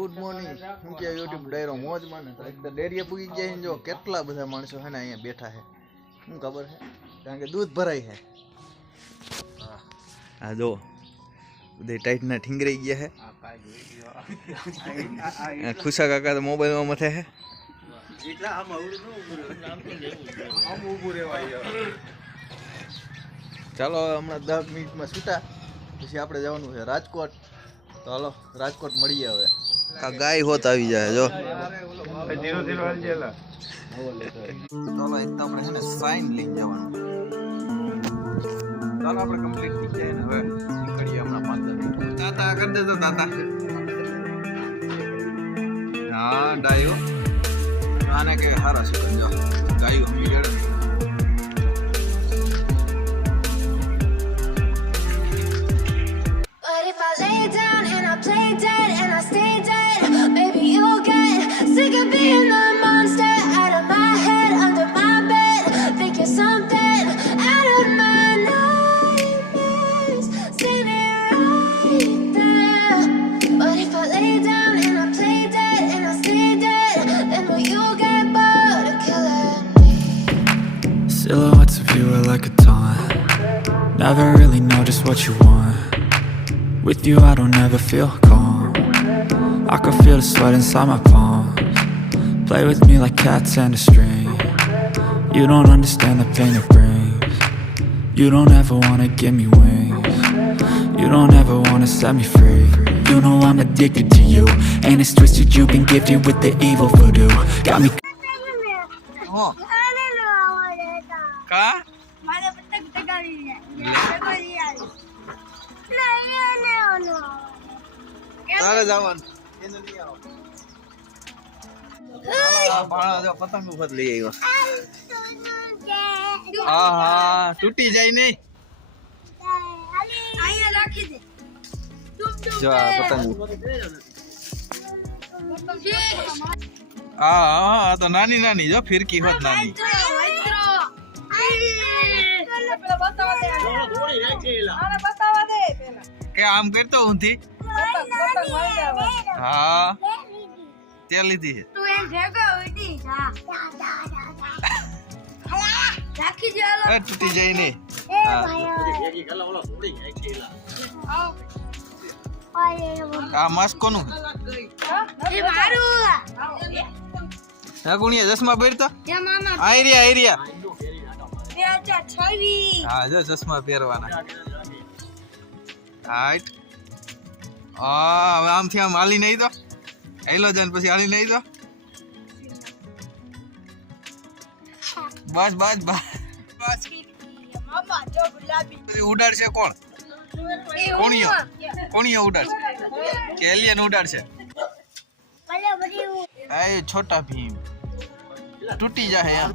Good morning હું કે YouTube ડાયરો મોજ માને તો એક તો ડેરીએ પૂગી ગયા છે જો કેટલા બધા માણસો છે ને અહીંયા બેઠા છે શું ખબર છે કારણ કે દૂધ ભરાય છે હા જો ઉદય ટાઈટના ઠીંગરાઈ ગયા છે ખુશા કાકા તો મોબાઈલમાં મથે છે ચાલો હમણાં 10 મિનિટમાં છૂટા પછી આપણે જવાનું છે રાજકોટ તો હાલો રાજકોટ મળીએ હવે આ ગાય હોત આવી જાય જો ચાલો એક તો આપણે છે ને સાઈન લઈને જવાનું ચાલો આપણે કમ્પ્લીટ થઈ જાય ને હવે નીકળીએ હમણાં 15 તાતા કરી દેજો તાતા હા ડાયો આને કે હારા છે જો ગાયો હમી જડે Sick of being the monster out of my head, under my bed. Think you're something out of my nightmares. Standing right there. But if I lay down and I play dead and I stay dead, then will you get bored of killing me? Silhouettes of you are like a taunt. Never really know just what you want. With you I don't ever feel calm. I can feel the sweat inside my palms. Play with me like cats and a string. You don't understand the pain it brings. You don't ever wanna give me wings. You don't ever wanna set me free. You know I'm addicted to you, and it's twisted. You've been gifted with the evil voodoo. Got me. का मारे पत्तक तगावी है તારે જવાનું એને નહીં આવો આ બાળા જો પતંગ ઉપર લઈ આવ્યો હા હા તૂટી જાય નહીં અહીંયા રાખી દે જો આ પતંગ હા હા તો નાની નાની જો ફિરકી હોત નાની કે આમ કરતો ઊંધી હા તે લીધી છે તું એમ ભેગો ઉડી જા રાખી દે હાલો તૂટી જાય નહીં આ માસ્ક કોનું એ મારું હા ગુણિયા ચશ્મા પહેરતો એ મામા આઈરિયા 2026 હા જો ચશ્મા પહેરવાના હાઈટ હા હવે આમથી આમ હાલી નહીં તો હેલો જાન પછી હાલી નહીં તો બસ બસ બસ બસ મામા જો ગુલાબી પછી ઉડાડશે કોણ કોણીયો ઉડાડશે કે એલિયન ઉડાડશે ભલે બધી આ એ છોટા ભીમ તૂટી જાય એમ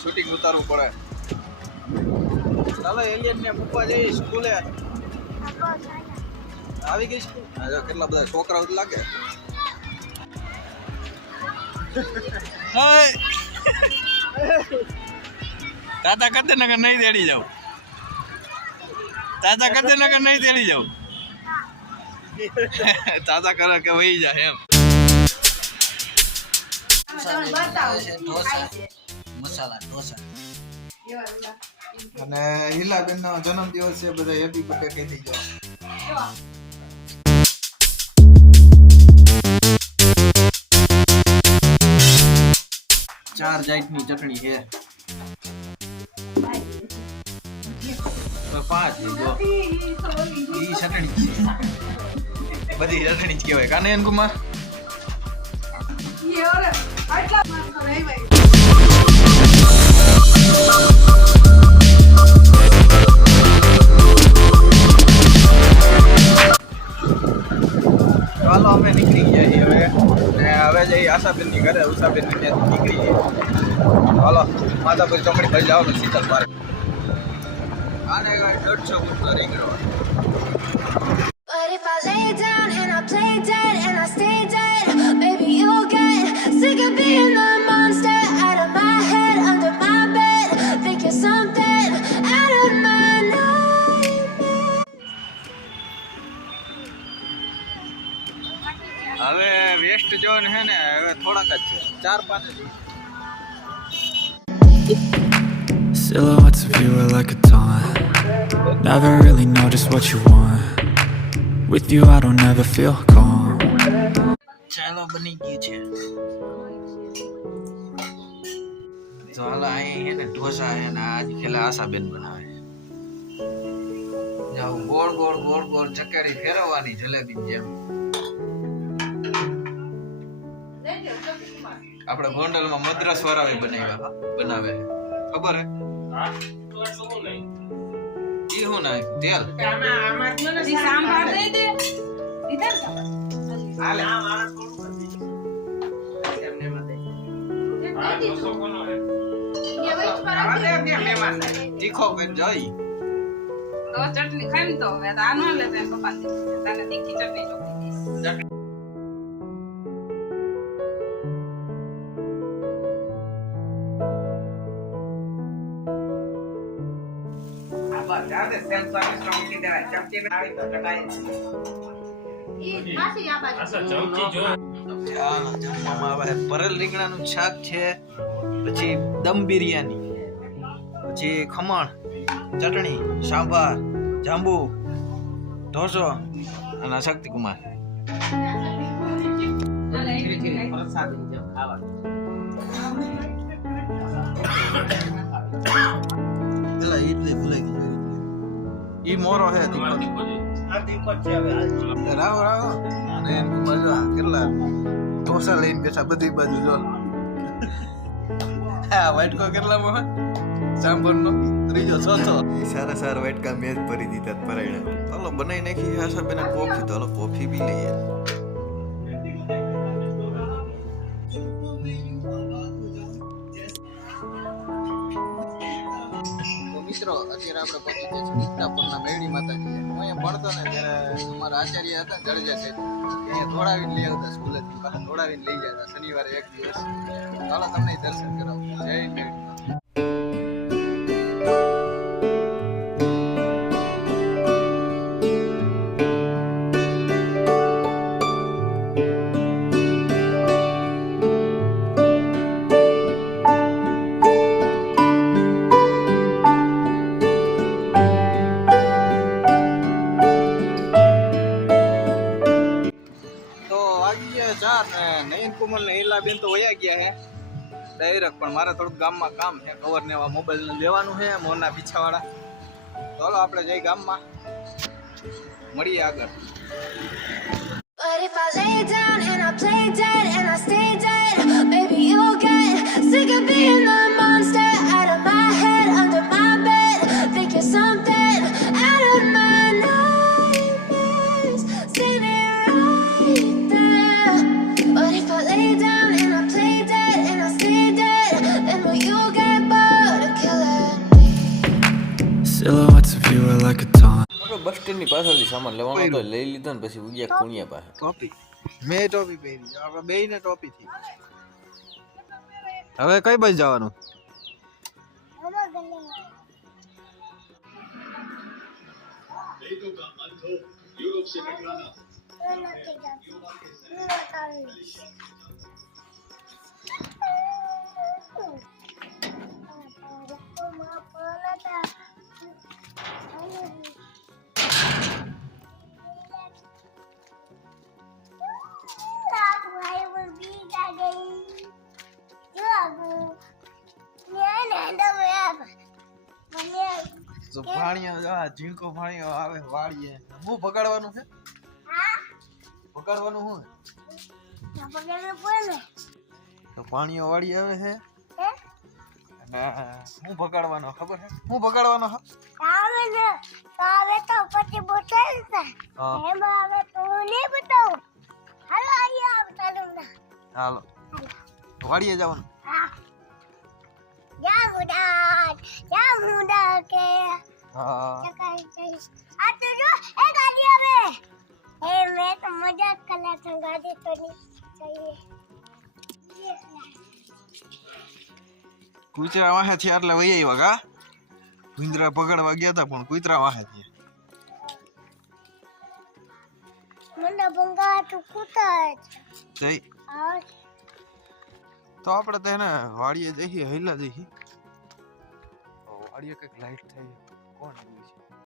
શૂટિંગ ઉતારવું પડે ચાલો એલિયન ને મૂકવા જઈએ સ્કૂલે આવી ગઈ સ્કૂલ જો કેટલા બધા છોકરાઓ લાગે તાતા કરતે નગર નહીં તેડી જાવ તાતા કરતે નગર નહીં તેડી જાવ તાતા કરે કે વહી જાય એમ મસાલા ઢોસા અને હિલાબેન નો જન્મદિવસ છે બધા હેપી બર્થડે કહી દેજો ચાર જાતની ચટણી છે પાંચ જો ઈ ચટણી બધી ચટણી જ કહેવાય કાને કુમાર ચાલો અમે નીકળી ગયા છીએ હવે ને હવે જઈ આશાબેનની ઘરે ઉષાબેનની ત્યાંથી નીકળી જઈએ ચાલો માધાપુર ચોકડી પર જાઓ ને શીતલ પાર્ક આને 150 ફૂટનો ring road But if I lay down and I play dead and I stay dead, baby you'll get sick of being the monster out of my head, under my bed. Think you're something out of my nightmares. 4-5 Silhouettes of you are like a taunt. Never really know just what you want. With you I don't ever feel calm. ચાલો બની ગયું છે તો હાલો અહીં હે ને ઢોસા હે ને આજ ખેલા આશાબેન બનાવે જાવ ગોળ ગોળ ગોળ ગોળ ચકેડી ફેરવવાની જલેબી જેમ આપણે ગોંડલમાં મદ્રાસ વાળા બનાવે ખબર હે ઈ હું નાખ્યું તેલ સાંભાર દઈ દે ઇધર હાલે તીખો કરી જઈ તો ચટણી ખાઈ તો હવે આ ન લે તે પપ્પા તને તીખી ચટણી જોતી દીસ આબા જાને સેમ સર્વિસ નો મૂકી દેવાય ચમચી મે આવી તો કટાઈ ઈ માસી આ બાજુ ચમચી જો આ જમવામાં આવે ભરેલ રીંગણાનું શાક છે પછી દમ બિરયાની પછી ખમણ ચટણી સાંભાર જાંબુ ઢોસો અને શક્તિકુમાર પ્રસાદ જેમ ખાવાનું પેલા ઈડલી ભૂલાઈ ગઈ ઈ મોરો હે આ દીકો છે હવે રાવો રાવો અને એમ બાજુ કેટલા ઢોસા લઈને બેઠા બધી બાજુ જો હા વાટકો કેટલામાં સાંભળનો ત્રીજો ચોથો સારા સારા વાટકા મેં જ ભરી દીધા પરાયણા ચાલો બનાવી નાખી આશાબેન કોફી તો હાલો કોફી પી લઈએ મિત્રો અત્યારે આપણે પહોંચી ગયા છીએ મિત્રાપુરના મેળી માતાજી હું અહીંયા ભણતો ને ત્યારે અમારા આચાર્ય હતા જડેજા સાહેબ અહીંયા દોડાવીને લઈ આવતા સ્કૂલેથી પાછા દોડાવીને લઈ જતા શનિવારે એક દિવસ ચાલો તમને દર્શન કરાવું જય મેળી નયન કુમાર ને હીલાબેન તો વયા ગયા હે ડાયરેક્ટ પણ મારે થોડુંક ગામમાં કામ છે કવર ને એવા મોબાઈલ ને લેવાનું છે મોરના પીછાવાળા ચાલો આપણે જઈ ગામમાં મળીએ આગળ But if I lay down and I play dead and I stay dead, baby, you'll get sick of being the monster out of my head, under my bed. Think you're something out of my nightmares, standing right there. But if I lay down and I play dead and I stay dead, then will you get bored of killing me? Silhouettes of you are like a taunt. Bus stand ની પાછળથી સામાન લેવાનો હતો લઈ લીધો ને પછી ઉગ્યા કુણિયા પાસે ટોપી મેં ટોપી પહેરી આપણે બેયને ટોપી થી હવે કઈ બાજુ જવાનું તો ભાણિયા ઝીણકો ભાણિયો આવે વાળીએ હું બગાડવાનું છે બગાડવાનું હું તો ભાણિયો વાળી આવે છે અને હું બગાડવાનો ખબર છે હું બગાડવાનો હા હાલો વાળીએ જવાનું કુતરા વાહે થી એટલે વહી આવ્યા કા કુંદરા પકડવા ગયા હતા પણ કુતરા વાહે થી મને બંગા તું કુતા જઈ તો આપણે તો એને વાડીએ જઈએ હેલા જઈએ વાડીએ કઈક લાઈટ થાય કોણ આવ્યું છે